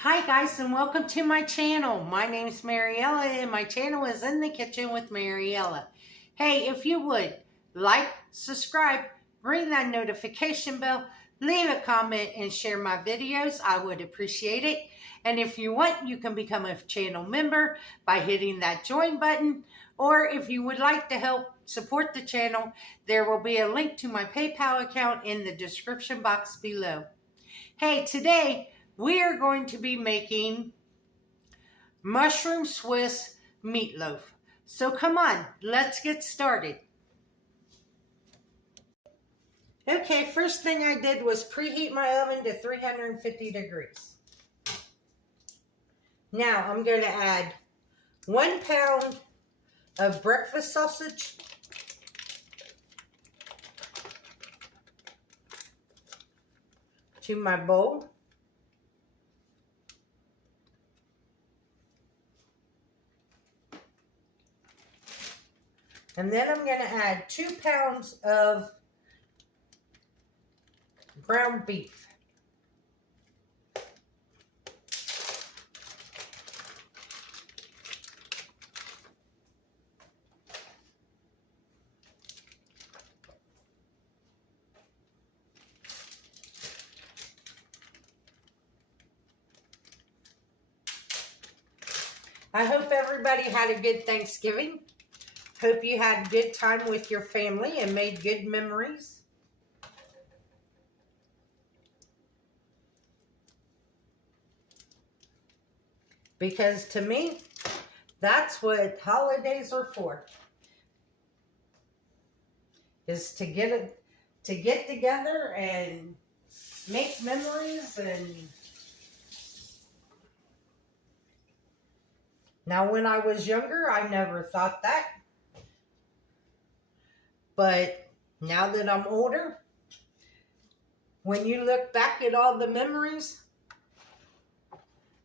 Hi guys, and welcome to my channel. My name is Mariella and my channel is In the Kitchen with Mariella. Hey, if you would like, subscribe, ring that notification bell, leave a comment and share my videos, I would appreciate it. And if you want, you can become a channel member by hitting that join button. Or if you would like to help support the channel, there will be a link to my PayPal account in the description box below. Hey, today we are going to be making mushroom Swiss meatloaf. So come on, let's get started. Okay, first thing I did was preheat my oven to 350 degrees. Now I'm going to add 1 pound of breakfast sausage, to my bowl. And then I'm going to add 2 pounds of ground beef. I hope everybody had a good Thanksgiving. Hope you had a good time with your family and made good memories. Because to me, that's what holidays are for. Is to get together and make memories. And now when I was younger, I never thought that. But now that I'm older, when you look back at all the memories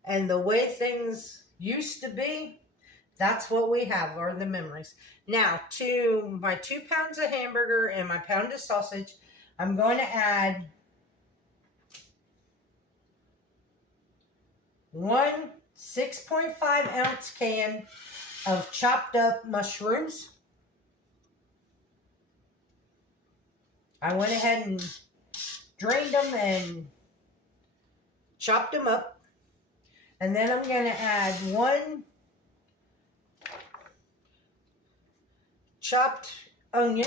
and the way things used to be, that's what we have, are the memories. Now, to my 2 pounds of hamburger and my pound of sausage, I'm going to add 1 6.5 ounce can of chopped up mushrooms. I went ahead and drained them and chopped them up. And then I'm going to add 1 chopped onion.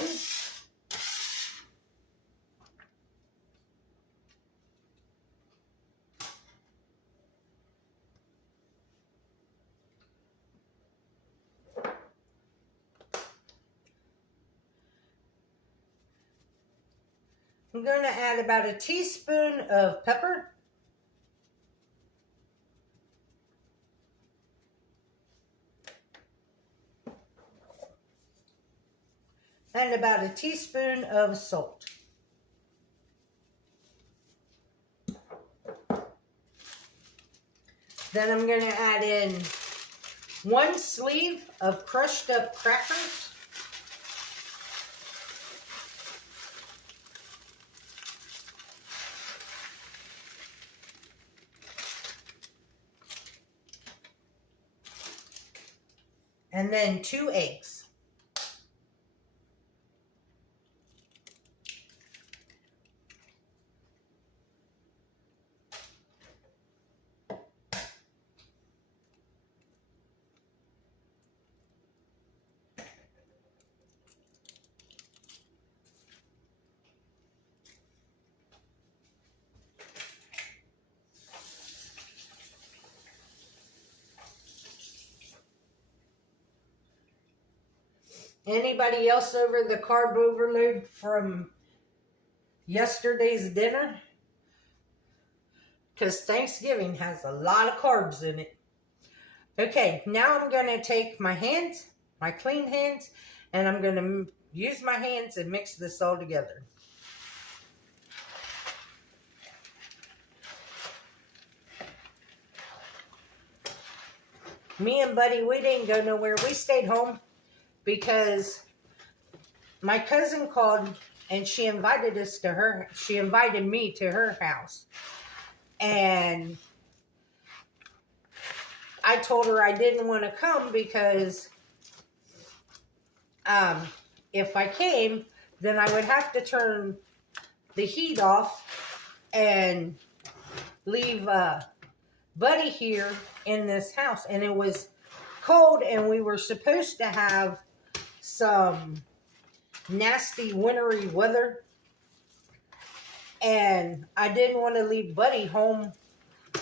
I'm going to add about a teaspoon of pepper. And about a teaspoon of salt. Then I'm going to add in 1 sleeve of crushed up crackers. And then 2 eggs. Anybody else over the carb overload from yesterday's dinner? Because Thanksgiving has a lot of carbs in it. Okay, now I'm going to take my hands, my clean hands, and I'm going to use my hands and mix this all together. Me and Buddy, we didn't go nowhere. We stayed home because my cousin called and she invited me to her house. And I told her I didn't want to come because if I came, then I would have to turn the heat off and leave Buddy here in this house. And it was cold, and we were supposed to have some nasty wintry weather. And I didn't want to leave Buddy home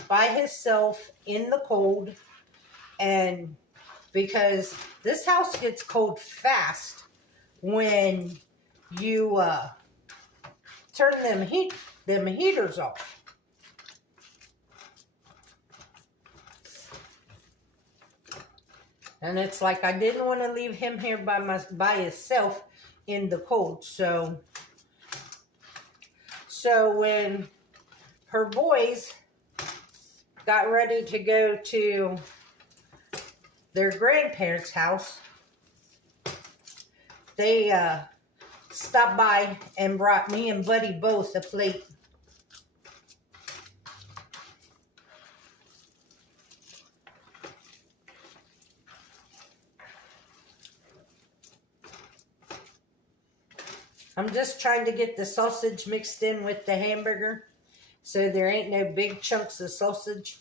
by himself in the cold. And because this house gets cold fast when you turn them heaters off. And it's like I didn't want to leave him here by himself in the cold. So when her boys got ready to go to their grandparents' house, they stopped by and brought me and Buddy both a plate. I'm just trying to get the sausage mixed in with the hamburger so there ain't no big chunks of sausage.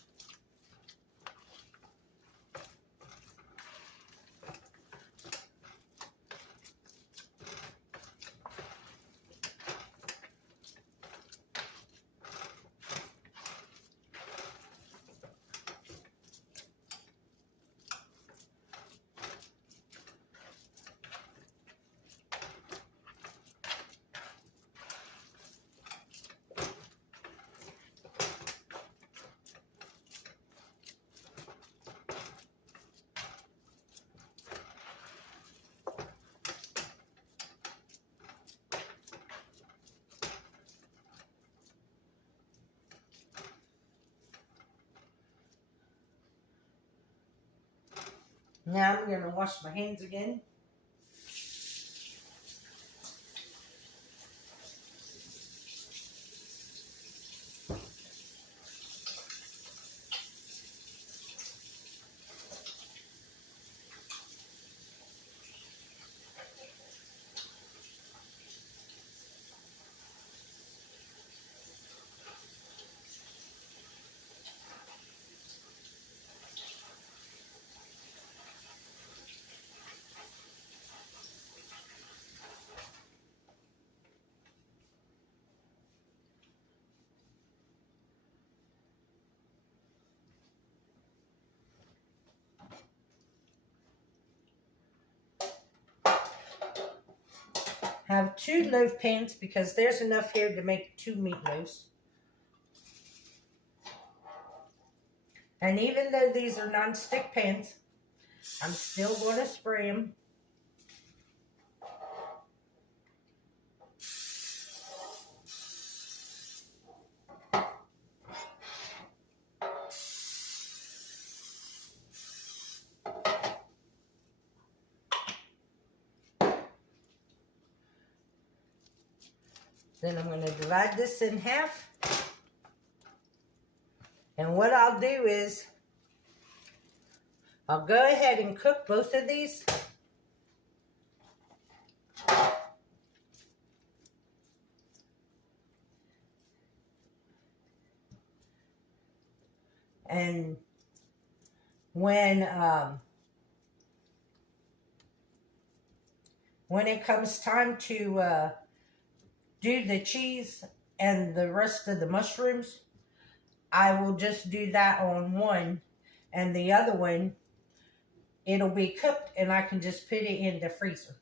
Now I'm going to wash my hands again. Have 2 loaf pans because there's enough here to make 2 meatloaves. And even though these are non-stick pans, I'm still going to spray them. Then I'm going to divide this in half. And what I'll do is, I'll go ahead and cook both of these. And when it comes time to do the cheese and the rest of the mushrooms, I will just do that on one, and the other one, it'll be cooked and I can just put it in the freezer.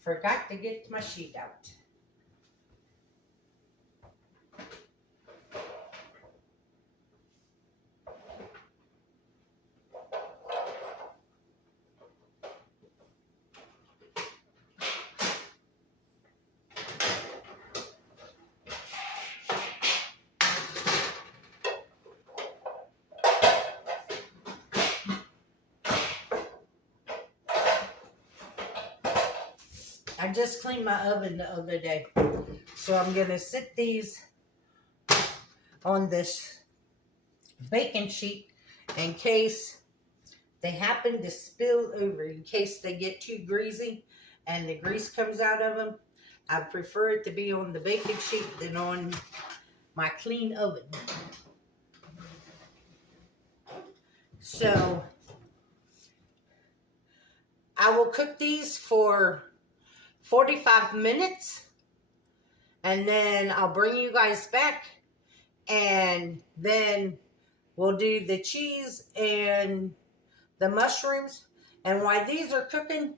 Forgot to get my sheet out. I just cleaned my oven the other day. So I'm going to sit these on this baking sheet in case they happen to spill over, in case they get too greasy and the grease comes out of them. I prefer it to be on the baking sheet than on my clean oven. So I will cook these for 45 minutes and then I'll bring you guys back and then we'll do the cheese and the mushrooms. And while these are cooking,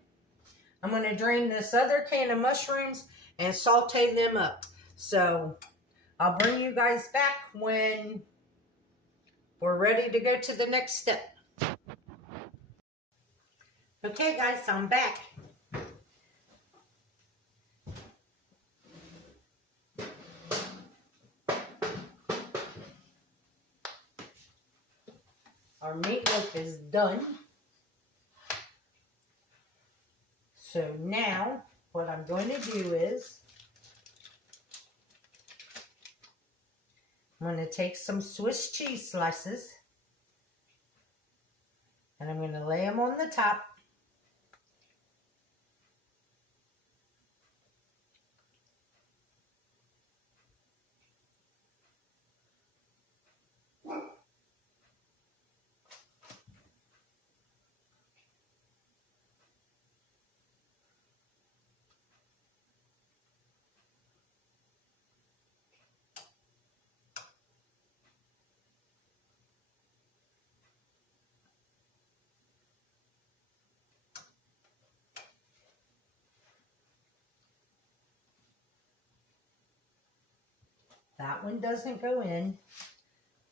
I'm going to drain this other can of mushrooms and saute them up. So I'll bring you guys back when we're ready to go to the next step. Okay guys, I'm back. Our meatloaf is done. So now what I'm going to do is I'm going to take some Swiss cheese slices and I'm going to lay them on the top. That one doesn't go in.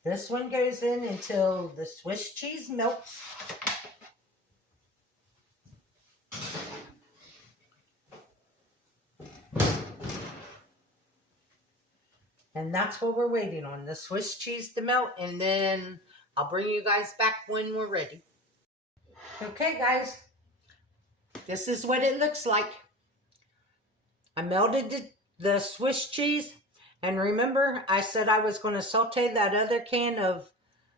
This one goes in until the Swiss cheese melts. And that's what we're waiting on, the Swiss cheese to melt, and then I'll bring you guys back when we're ready. Okay guys, this is what it looks like. I melted the Swiss cheese, and remember I said I was going to saute that other can of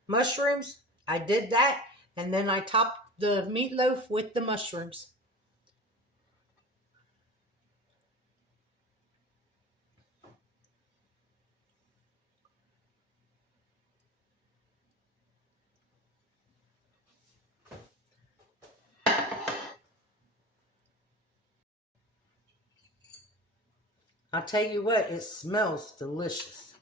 mushrooms. I did that, and then I topped the meatloaf with the mushrooms. I'll tell you what, it smells delicious.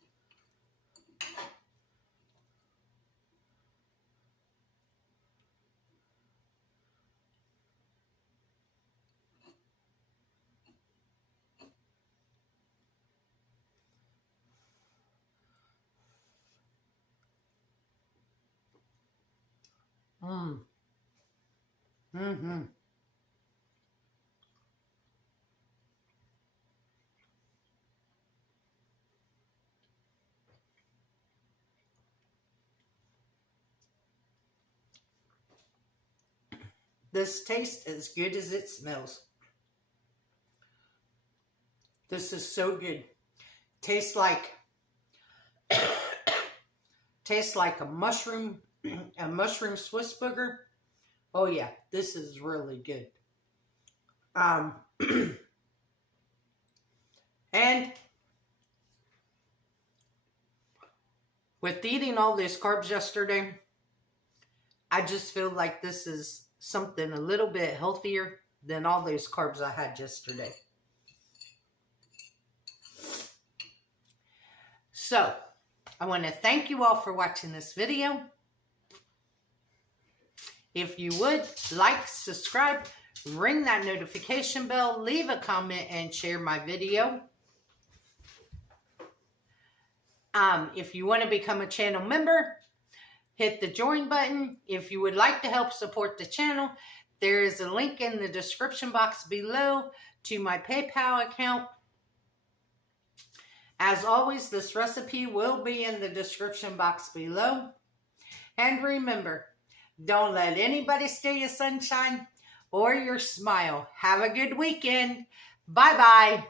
Mm-hmm. This tastes as good as it smells. This is so good. Tastes like a mushroom Swiss burger. Oh yeah, this is really good. And with eating all these carbs yesterday, I just feel like this is something a little bit healthier than all those carbs I had yesterday. So, I want to thank you all for watching this video. If you would, like, subscribe, ring that notification bell, leave a comment, and share my video. If you want to become a channel member, hit the join button. If you would like to help support the channel, there is a link in the description box below to my PayPal account. As always, this recipe will be in the description box below. And remember, don't let anybody steal your sunshine or your smile. Have a good weekend. Bye-bye.